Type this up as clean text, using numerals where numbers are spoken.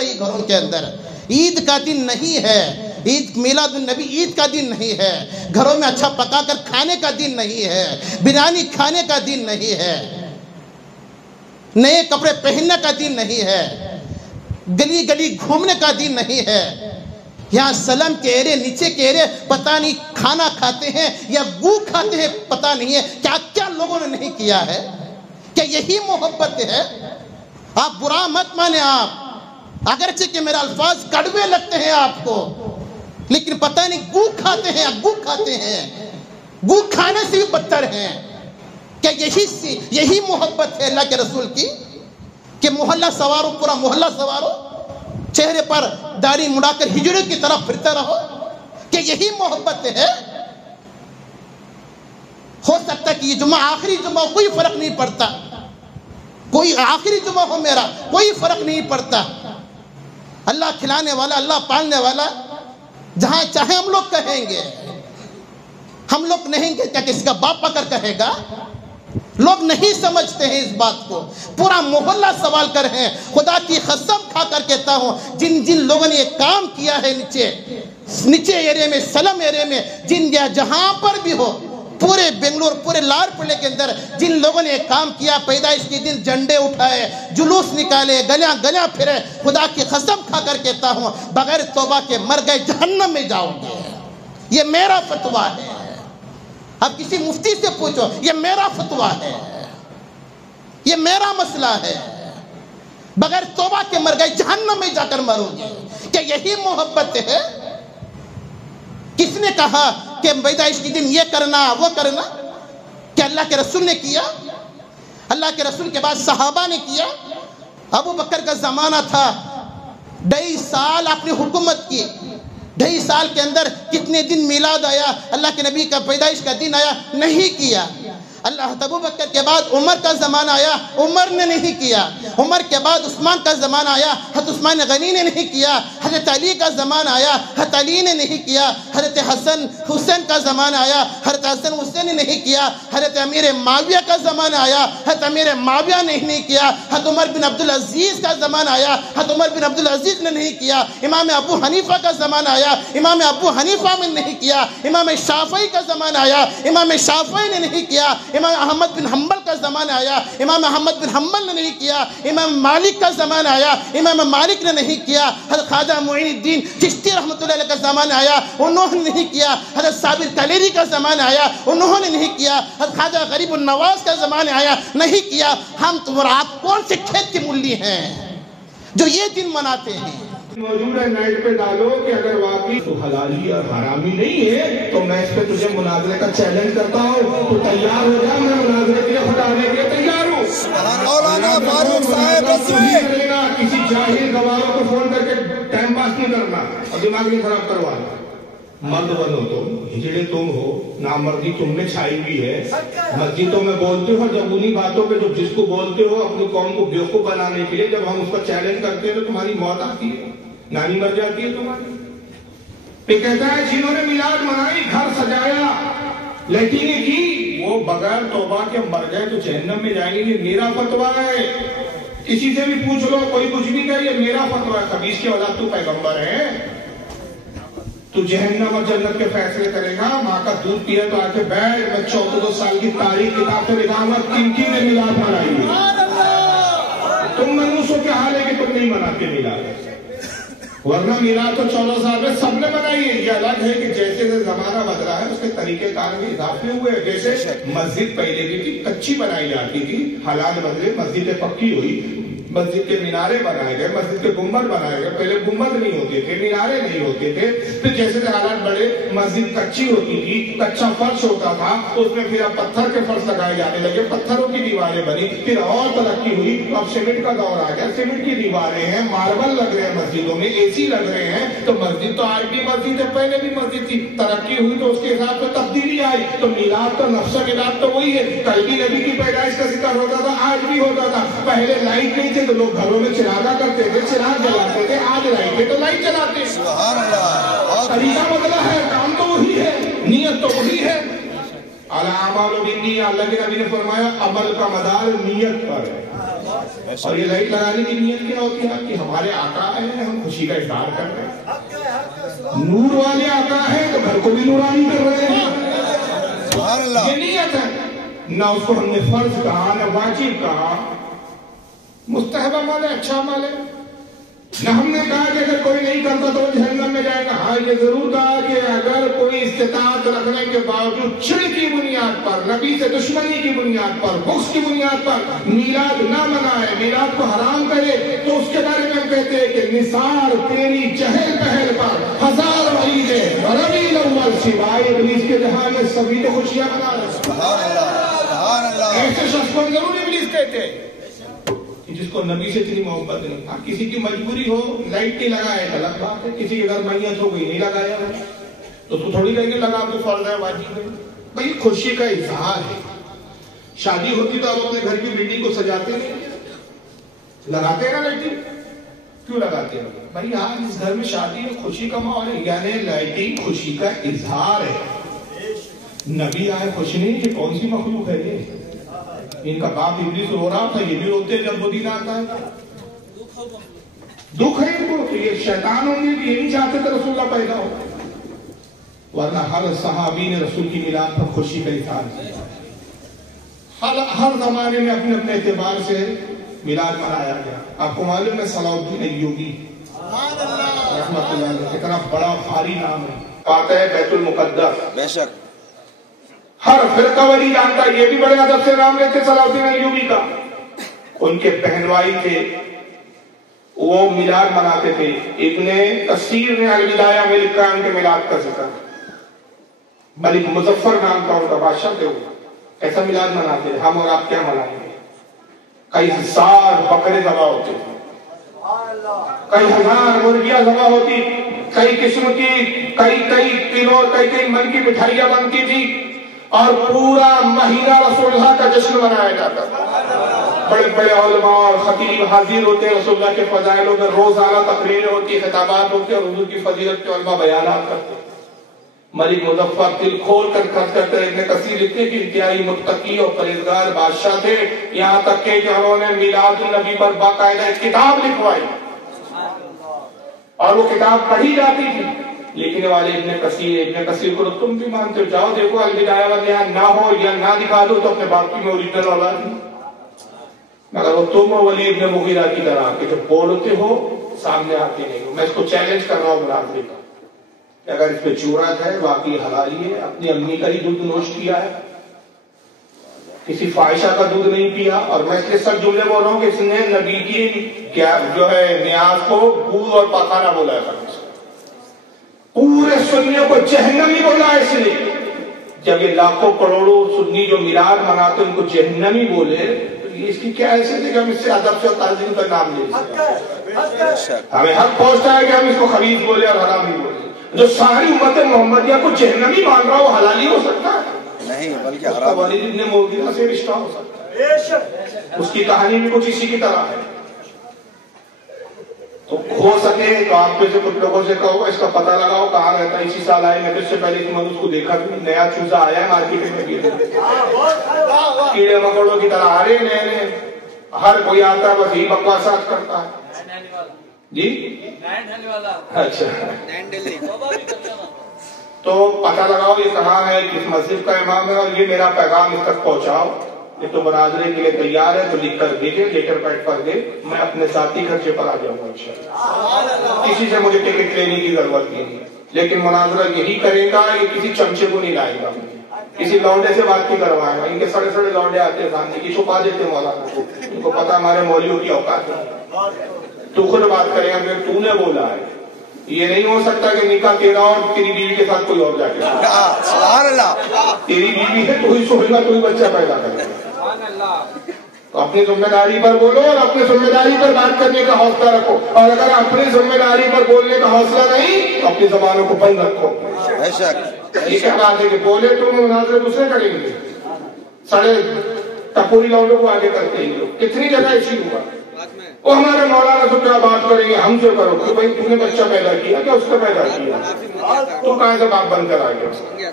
رہی گھروں کے اندر. عید کا دن نہیں ہے, عید میلاد النبی عید کا دن نہیں ہے, گھروں میں اچھا پکا کر کھانے کا دن نہیں ہے, بریانی کھانے کا دن نہیں ہے, نئے کپڑے پہننے کا دن نہیں ہے, گلی گلی گھومنے کا دن نہیں ہے. یہاں سلم کے ایرے نیچے کے ایرے پتہ نہیں کھانا کھاتے ہیں یا گو کھاتے ہیں, پتہ نہیں ہے کیا کیا لوگوں نے نہیں کیا ہے. کہ یہی محبت ہے. آپ برا مت مانے, آپ اگرچہ کہ میرے الفاظ کڑوے لگتے ہیں آپ کو, لیکن پتہ نہیں گو کھاتے ہیں, گو کھاتے ہیں, گو کھانے سے بھی بدتر ہیں. کہ یہی محبت ہے اللہ کے رسول کی, کہ محلہ سوارو, پورا محلہ سوارو, چہرے پر داڑھی مڑا کر ہجڑے کی طرف پھرتے رہو. کہ یہی محبت ہے. ہو سکتا ہے کہ یہ جمعہ آخری جمعہ, کوئی فرق نہیں پڑتا, کوئی آخری جمعہ ہو میرا, کوئی فرق نہیں پڑتا. اللہ کھلانے والا, اللہ پالنے والا, جہاں چاہے ہم لوگ کہیں گے. ہم لوگ نہیں کہ کیا کسی کا باپ پکڑ کہے گا. لوگ نہیں سمجھتے ہیں اس بات کو. پورا محلہ سوال کر ہیں. خدا کی قسم کھا کر کہتا ہوں, جن جن لوگوں نے یہ کام کیا ہے نیچے ایرے میں, سلم ایرے میں, جہاں پر بھی ہو, پورے بنگلور, پورے لار پلے کے اندر جن لوگوں نے یہ کام کیا, پیدائش کے دن جھنڈے اٹھائے, جلوس نکالے, گلیاں پھرے, خدا کی قسم کھا کر کہتا ہوں بغیر توبہ کے مر گئے جہنم میں جاؤ گے. یہ میرا فتویٰ ہے. اب کسی مفتی سے پوچھو, یہ میرا فتویٰ ہے, یہ میرا مسئلہ ہے. بغیر توبہ کے مر گئے جہنم میں جا کر مرو گے. کہ یہی محبت ہے. کس نے کہا کہ پیدائش کے دن یہ کرنا وہ کرنا؟ کہ اللہ کے رسول نے کیا, اللہ کے رسول کے بعد صحابہ نے کیا. ابو بکر کا زمانہ تھا, 2.5 سال اپنی حکومت کی, 2.5 سال کے اندر کتنے دن میلاد آیا, اللہ کے نبی کا پیدائش کا دن آیا؟ نہیں کیا. اللہ ابو بکر کے بعد عمر کا زمانہ آیا, عمر نے نہیں کیا. عمر کے بعد عثمان کا زمانہ آیا, حضرت عثمان غنی نے نہیں کیا. حضرت علی کا زمانہ آیا, حضرت علی نے نہیں کیا. حضرت حسن حسین کا زمانہ آیا, حضرت حسن حسین نے نہیں کیا. حضرت امیر معاویہ کا زمانہ آیا, حضرت امیر معاویہ نے نہیں کیا. حضرت عمر بن عبدالعزیز کا زمانہ آیا, حضرت عمر بن عبدالعزیز نے نہیں کیا. امام ابو حنیفہ کا زمانہ آیا, امام ابو حنیفہ نے نہیں کیا. امام شافعی کا زمانہ آیا, امام شافعی نے نہیں کیا. امام احمد بن حنبل کا زمانہ آیا, امام احمد بن حنبل نے نہیں کیا. امام مالک کا زمانہ آیا, امام مالک نے نہیں کیا. حضرت خواجہ معین الدین چشتی رحمۃ اللہ علیہ کا زمانہ آیا, انہوں نے نہیں کیا. حضرت صابر کلیری کا زمانہ آیا, انہوں نے نہیں کیا. حضرت خواجہ غریب النواز کا زمانہ آیا, نہیں کیا. ہم تم اور آپ کون سے کھیت کی ملی ہیں جو یہ دن مناتے ہیں؟ موجود ہے نیٹ پہ ڈالو کہ اگر واقعی تو حلالی اور حرامی نہیں ہے تو میں اس پہ تجھے مناظرے کا چیلنج کرتا ہوں. تو تیار ہو جا, میں مناظرے کے لیے خطانے کے لیے تیار ہوں. مولانا فاروق صاحب کسی جاہل گواروں کو فون کر کے ٹائم پاس نہیں کرنا اور دماغ نہیں خراب کروانا. مرد بنو تم, ہجڑے تم ہو, نامردی تم نے چھائی ہوئی ہے. مسجدوں میں بولتے ہو جب انہی باتوں پہ جو جس کو بولتے ہو اپنی قوم کو بیوقوف بنانے کے لیے, جب ہم اس کا چیلنج کرتے ہیں تو تمہاری موت آتی ہے, نانی مر جاتی ہے تمہاری. پہ کہتا ہے جنہوں نے میلاد منائی, گھر سجایا, لیٹرینیں کی, وہ بغیر توبہ کے مر گئے تو جہنم میں جائیں گے. یہ میرا فتویٰ ہے. کسی سے بھی پوچھ لو, کوئی کچھ بھی کہے, یہ میرا فتویٰ ہے. خبیث کی اولاد تو پیغمبر ہے, تو جہنم اور جنت کے فیصلے کرے گا. ماں کا دودھ پیے تو آ کے بیٹھ, میں 14 سال کی تاریخ کتاب سے دکھاؤں گا کن کی نے میلاد منائی ہے. تم منوسوں کے حال ہے کہ تم نہیں مناتے میلاد, ورنہ میلاد تو 14 سال میں سب نے منائی ہے. یہ الگ ہے کہ جیسے زمانہ بدلا ہے اس کے طریقے کار میں اضافے ہوئے. جیسے مسجد پہلے کی تھی کچی بنائی جاتی تھی, حالات بدلے, مسجدیں پکی ہوئی, مسجد کے مینارے بنائے گئے, مسجد کے گنبد بنائے گئے. پہلے گنبد نہیں ہوتے تھے, مینارے نہیں ہوتے تھے. پھر جیسے حالات بڑے, مسجد کچی ہوتی تھی, کچا فرش ہوتا تھا, اس میں پھر اب پتھر کے فرش لگائے جانے لگے, پتھروں کی دیواریں بنی. پھر اور ترقی ہوئی, اب سیمنٹ کا دور آ گیا, سیمنٹ کی دیواریں ہیں, ماربل لگ رہے ہیں مسجدوں میں, اے سی لگ رہے ہیں. تو مسجد تو آج بھی مسجد ہے, پہلے بھی مسجد تھی. ترقی ہوئی تو اس کے حساب سے تبدیلی آئی. تو میلاد تو نفس میلاد تو وہی ہے. کل بھی نبی کی پیدائش کا ذکر ہوتا تھا, آج بھی ہوتا تھا. پہلے لائٹ نہیں تھے تو لوگ گھروں میں چراغا کرتے تھے, چراغ جلاتے تھے. آج لائٹ ہے تو لائٹ چلاتے ہیں. طریقہ بدلا ہے, کام تو وہی ہے, نیت تو وہی ہے. अल-अमालु बिन्निय्यात, अल्लाह के नबी ने फरमाया अमल का मदार नियत पर है। और ये लाइट लगाने की नियत क्या होती है कि हमारे आका हैं, हम खुशी का इजहार कर रहे हैं। नूर वाले आका हैं तो घर को भी नूरानी कर रहे हैं, ये नियत है। ना उसको हमने फर्ज कहा, ना वाजिब कहा, मुस्तहब अमल है, अच्छा अमल है। न हमने कहा कि अगर कोई नहीं करता तो वो जहन्नम में जाएगा। हाँ, ये जरूर कहा कि अगर कोई इस्तिताअत रखने के बावजूद चिड़ की बुनियाद पर, नबी से दुश्मनी की बुनियाद पर, बुग़्ज़ की बुनियाद पर मीलाद ना मनाए, मीलाद को हराम करे, तो उसके बारे में हम कहते हैं कि निसार तेरी चहल पहल पर हजार वईद है, रबीउल अव्वल सिवाय इब्लीस के जहां में सभी तो खुशियां मना रहे। सुभान अल्लाह। ऐसे शख्स को जरूर इब्लीस कहते हैं जिसको नबी से इतनी मोहब्बत नहीं। हाँ, किसी की मजबूरी हो, लाइट नहीं लगाए अलग बात है, किसी के घर मैयत हो गई नहीं लगाया तो उसको थोड़ी कहेंगे लगा तो फर्ज है, वाजिब है। भाई खुशी का इजहार है। शादी होती तो आप अपने घर की बिल्डिंग को सजाते नहीं, लगाते हैं ना लाइटिंग, क्यों लगाते हैं भाई? आज इस घर में शादी है, खुशी का माहौल है, यानी लाइटिंग खुशी का इजहार है। नबी आए खुश नहीं, ये कौन सी मखलूक है ये? इनका बाप इब्लीस रो रहा था, ये भी रोते हैं जब वो दिन आता है। दुख है इनको, तो ये शैतान होंगे कि ये नहीं चाहते थे रसूलुल्लाह पैदा हो, वरना हर सहाबी ने रसूल की मिलाद पर खुशी का इज़हार किया। हर जमाने में अपने अपने एतबार से मिलाद मनाया गया। आपको मालूम है सलाउद्दीन अय्यूबी रहमतुल्लाह अलैह कितना बड़ा भारी नाम है, पाता है बैतुल मुकद्दस। बेशक हर फिरका वली जानता है, ये भी बड़े अदब से नाम लेते सलाउद्दीन अय्यूबी का। उनके बहनवाई थे, वो मिलाद मनाते थे। इब्ने कसीर ने अल-बिदाया में लिखा है उनके मिलाद का जिक्र। मलिक मुजफ्फर नाम का उनका बादशाह थे, वो ऐसा मिलाद मनाते थे। हम और आप क्या मनाएंगे? कई हजार बकरे ज़बा होते थे, कई हजार मुर्गियां ज़बा होती, कई किस्म की कई किलो कई मन की मिठाइयां बनती थी, और पूरा महीना रसूलुल्लाह का जश्न मनाया जाता था। बड़े बड़े उलमा और खतीब हाजिर होते हैं, रसूलुल्लाह के फजाइलों में रोजाना तकरीरें होती, खिताबात होते और हुजूर की फजीलत के उलमा बयानात करते। मलिक मुजफ्फर दिल खोल कर खर्च करते। इब्ने कसीर लिखते कि इंतहाई मुत्तकी और परहेजगार बादशाह थे, यहाँ तक कि उन्होंने मिलादुन नबी पर बाकायदा एक किताब लिखवाई और वो किताब पढ़ी जाती थी। लिखने वाले इब्ने कसीर को तो तुम भी मानते हो, जाओ देखो अल-बिदाया व निहाया ना हो या ना दिखा दो तो अपने बाप की में ओरिजिनल औलाद नहीं, मगर वो तुम हो वलीद इब्ने मुगीरा की तरह कि जो बोलते हो सामने आते नहीं हो। मैं इसको चैलेंज कर रहा हूँ मुनाज़िर का, अगर इस पे जुर्रत है, वाकई हलाली है, अपनी अम्मी का ही दूध नोश किया है, किसी फाहिशा का दूध नहीं पिया, और मैं इसलिए सब जुमले बोल रहा हूँ कि इसने नबी की क्या जो है नियाज को बूद और पखाना बोला है, पूरे सुन्नियों को जहन्नमी बोला है। इसलिए जब ये लाखों करोड़ों सुन्नी जो मिलाद मनाते उनको जहन्नमी बोले, तो ये इसकी क्या हैसियत है कि हम इससे अदब से और ताज़ीम का नाम ले सकते? हमें हक पहुंचता है कि हम इसको खबीस बोले और हराम नहीं बोले। जो सारी उम्मत मोहम्मदिया को जहन्नमी मान रहा हो, हलाली हो सकता है नहीं, बल्कि हराम। वलीद इब्ने मुगीरा से रिश्ता हो सकता है, उसकी कहानी भी कुछ इसी की तरह है। तो हो सके तो आप में से कुछ लोगों से कहो इसका पता लगाओ कहाँ रहता है। इसी साल आए, मैं इससे पहले मैंने उसको देखा भी, नया चूजा आया है मार्केट में, कीड़े मकोड़ों की तरह आ रहे नए, हर कोई आता है बस यही बकवासात करता है जी। अच्छा, तो पता लगाओ ये कहाँ है, किस मस्जिद का इमाम है, और ये मेरा पैगाम इस तक पहुंचाओ। ये तो मुनाज़रे के लिए तैयार है तो लिख कर भेजे, लेटर पैड पर दे, मैं अपने साथी खर्चे पर आ जाऊंगा इंशाअल्लाह। किसी से मुझे टिकट लेने की जरूरत नहीं है, लेकिन मुनाज़रा यही करेगा, ये किसी चमचे को नहीं लाएगा, किसी लौंडे से बात नहीं करवाएगा। इनके सड़े सड़े लौंडे आते हैं सामने की, छुपा देते हैं मौलाना को, इनको पता हमारे मौलियों की औकात है। तू खुद बात करेगा, फिर तूने बोला है, ये नहीं हो सकता कि निकाह तेरा और तेरी बीवी के साथ कोई और जाके, तेरी बीवी है तो ही सोएगा, तो ही बच्चा पैदा करेगा। तो अपनी जिम्मेदारी पर बोलो और अपनी जिम्मेदारी पर बात करने का हौसला रखो, और अगर अपनी जिम्मेदारी पर बोलने का हौसला नहीं तो अपनी जबानों को बंद रखो। ये क्या बात है कि बोले तो मुनाज़रे दूसरे करेंगे, साढ़े टपोरी लौंडों को आगे करते ही लोग। कितनी जगह ऐसी हुआ, वो हमारे मौलाना से क्या बात करेंगे, हमसे करो कि भाई तूने बच्चा पैदा किया क्या उसने पैदा किया, तू कहाँ से बात बंद करा गया।